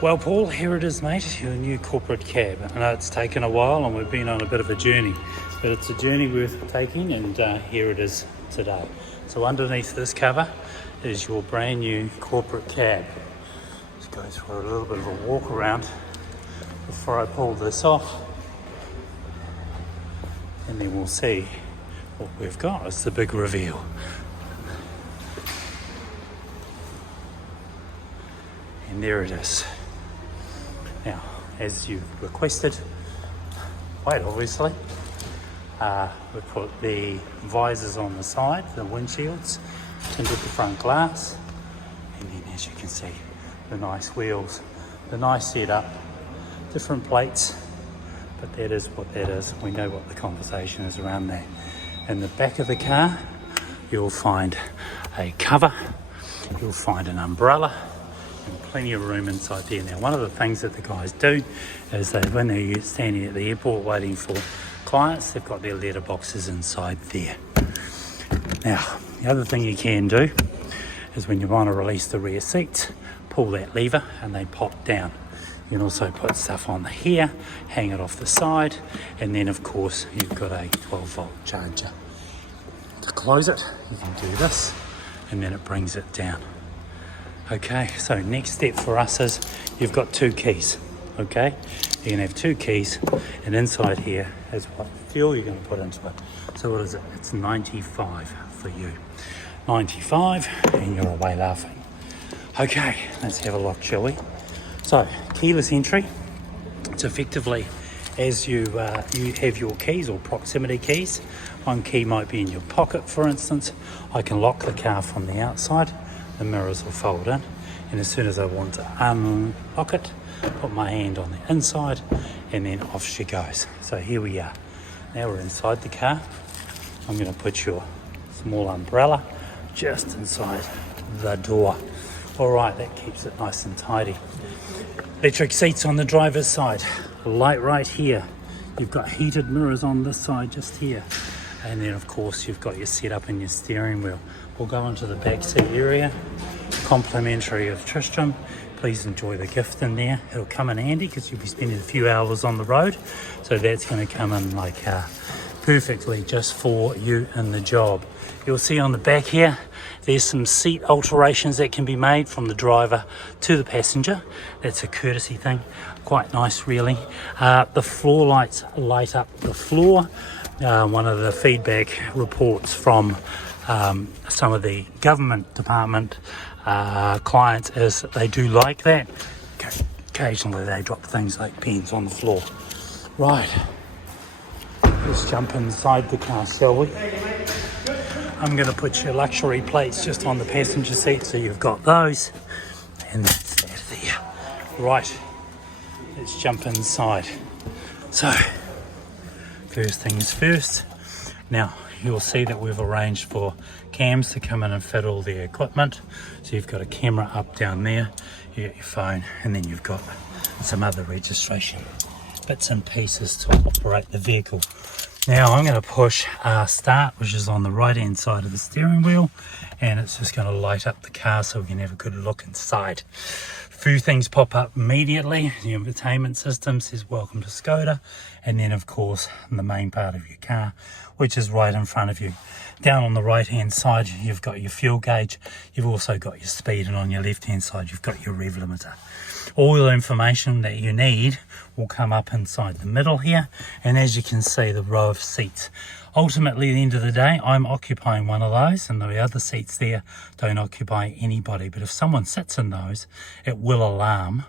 Well, Paul, here it is, mate, your new corporate cab. I know it's taken a while and we've been on a bit of a journey, but it's a journey worth taking, and here it is today. So underneath this cover is your brand new corporate cab. Let's go through a little bit of a walk around before I pull this off, and then we'll see what we've got. It's the big reveal. And there it is. Now, as you requested, white obviously, we put the visors on the side, the windshields, tinted the front glass, and then as you can see, the nice wheels, the nice setup, different plates, but that is what that is. We know what the conversation is around that. In the back of the car, you'll find a cover, you'll find an umbrella, and plenty of room inside there. Now, one of the things that the guys do is that when they're standing at the airport waiting for clients, they've got their letter boxes inside there. Now, the other thing you can do is when you want to release the rear seats, pull that lever and they pop down. You can also put stuff on here, hang it off the side, and then of course you've got a 12-volt charger. To close it, you can do this, and then it brings it down. Okay, so next step for us is you've got two keys, okay? You can have two keys, and inside here is what fuel you're going to put into it. So what is it? It's 95 for you. 95, and you're away laughing. Okay, let's have a look, shall we? So, keyless entry. It's effectively as you have your keys or proximity keys. One key might be in your pocket, for instance. I can lock the car from the outside. The mirrors will fold in, and as soon as I want to unlock it, put my hand on the inside, and then off she goes. So here we are. Now we're inside the car. I'm going to put your small umbrella just inside the door. All right, that keeps it nice and tidy. Electric seats on the driver's side, light right here. You've got heated mirrors on this side just here. And then of course you've got your setup and your steering wheel. We'll go into the back seat area, complimentary of Tristram. Please enjoy the gift in there. It'll come in handy because you'll be spending a few hours on the road. So that's going to come in like perfectly just for you and the job. You'll see on the back here, there's some seat alterations that can be made from the driver to the passenger. That's a courtesy thing. Quite nice, really. The floor lights light up the floor. One of the feedback reports from some of the government department clients is that they do like that. Occasionally they drop things like pens on the floor. Right, let's jump inside the car, shall we? I'm going to put your luxury plates just on the passenger seat, so you've got those, and that's that there. Right, let's jump inside. So, first things first. Now, you'll see that we've arranged for cams to come in and fit all the equipment. So you've got a camera up down there, you got your phone, and then you've got some other registration bits and pieces to operate the vehicle. Now I'm going to push start, which is on the right hand side of the steering wheel, and it's just going to light up the car so we can have a good look inside. Few things pop up immediately. The infotainment system says welcome to Skoda, and then of course the main part of your car, which is right in front of you. Down on the right hand side you've got your fuel gauge, you've also got your speed, and on your left hand side you've got your rev limiter. All the information that you need will come up inside the middle here, and as you can see, the row of seats. Ultimately, at the end of the day, I'm occupying one of those, and the other seats there don't occupy anybody. But if someone sits in those, it will alarm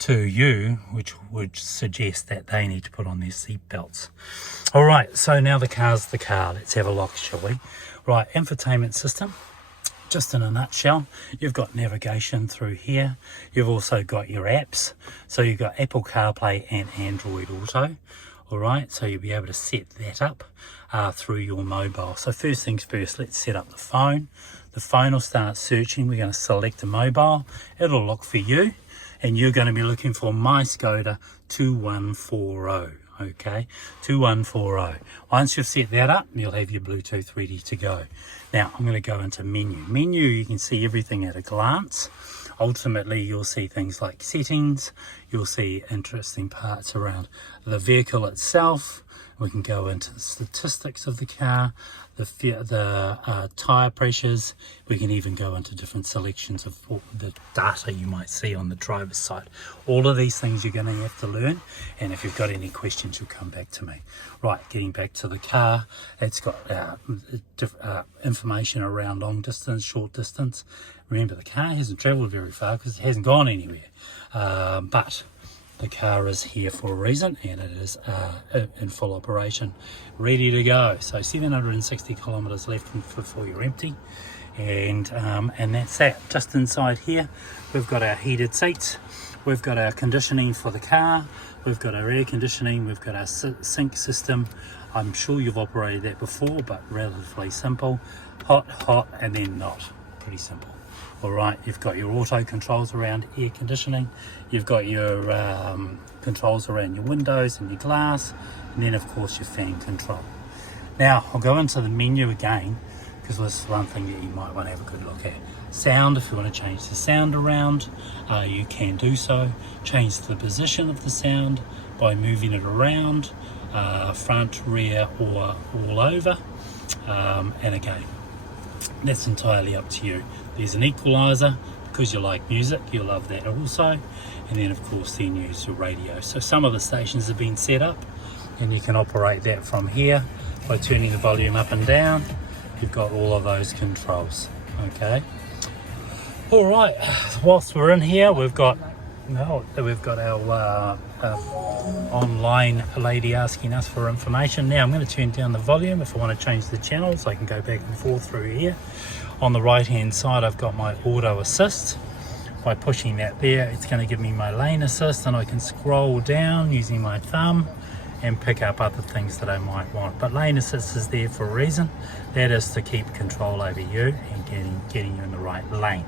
to you, which would suggest that they need to put on their seat belts. All right, so now the car's the car. Let's have a look, shall we? Right, infotainment system. Just in a nutshell, you've got navigation through here. You've also got your apps. So you've got Apple CarPlay and Android Auto. All right, so you'll be able to set that up through your mobile. So first things first, let's set up the phone. The phone will start searching. We're going to select a mobile. It'll look for you, and you're going to be looking for my Skoda 2140. Okay, 2140. Once you've set that up, you'll have your Bluetooth ready to go. Now I'm going to go into menu. You can see everything at a glance. ultimately you'll see things like settings, you'll see interesting parts around the vehicle itself. We can go into the statistics of the car, the tyre pressures. We can even go into different selections of the data you might see on the driver's side. All of these things you're going to have to learn, and if you've got any questions, you'll come back to me. Right, getting back to the car, it's got information around long distance, short distance. Remember, the car hasn't travelled very far because it hasn't gone anywhere, but the car is here for a reason, and it is in full operation, ready to go. So 760 kilometers left before you're empty, and that's that. Just inside here, we've got our heated seats, we've got our conditioning for the car, we've got our air conditioning, we've got our sync system. I'm sure you've operated that before, but relatively simple. Hot, and then not. Pretty simple. Alright, you've got your auto controls around air conditioning, you've got your controls around your windows and your glass, and then of course your fan control. Now I'll go into the menu again, because this is one thing that you might want to have a good look at. Sound, if you want to change the sound around, you can do so. Change the position of the sound by moving it around, front, rear, or all over, and again, that's entirely up to you. There's an equalizer, because you like music, you'll love that also, and then of course then use your radio. So some of the stations have been set up, and you can operate that from here by turning the volume up and down. You've got all of those controls. Okay, all right, whilst we're in here, we've got our online lady asking us for information. Now I'm going to turn down the volume. If I want to change the channels, I can go back and forth through here. On the right hand side, I've got my auto assist. By pushing that there, it's going to give me my lane assist, and I can scroll down using my thumb and pick up other things that I might want. But lane assist is there for a reason. That is to keep control over you and getting you in the right lane.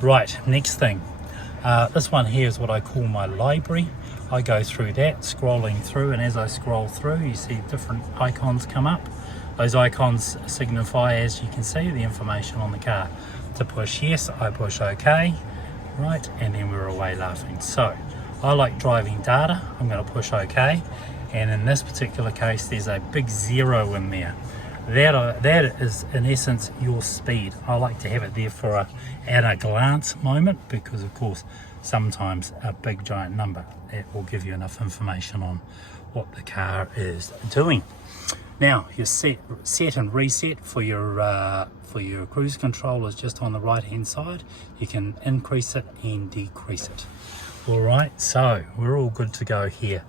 Right, next thing. This one here is what I call my library. I go through that, scrolling through, and as I scroll through, you see different icons come up. Those icons signify, as you can see, the information on the car. To push yes, I push OK, right, and then we're away laughing. So I like driving data. I'm going to push OK, and in this particular case, there's a big 0 in there. That is in essence your speed. I like to have it there for a at a glance moment, because of course sometimes a big giant number, it will give you enough information on what the car is doing. Now your set and reset for your cruise control is just on the right hand side. You can increase it and decrease it. All right, so we're all good to go here.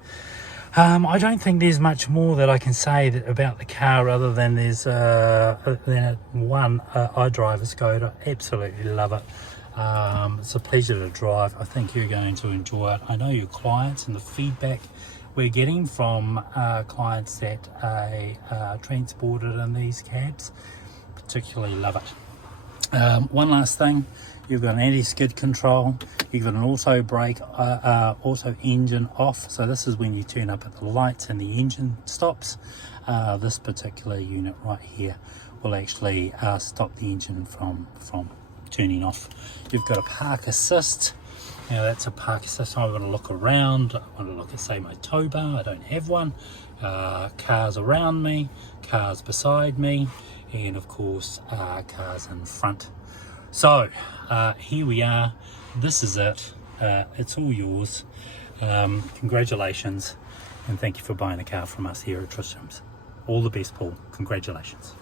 I don't think there's much more that I can say about the car, other than there's one, I drive a Skoda, absolutely love it. It's a pleasure to drive. I think you're going to enjoy it. I know your clients and the feedback we're getting from clients that are transported in these cabs particularly love it. One last thing, you've got an anti-skid control, you've got an auto brake, auto engine off, so this is when you turn up at the lights and the engine stops. This particular unit right here will actually stop the engine from turning off. You've got a park assist. Now that's a park assist. I want to look around, I want to look at, say, my tow bar. I don't have one. Cars around me, cars beside me, and of course cars in front. So here we are. This is it. It's all yours. Congratulations, and thank you for buying a car from us here at Tristram's. All the best, Paul. Congratulations.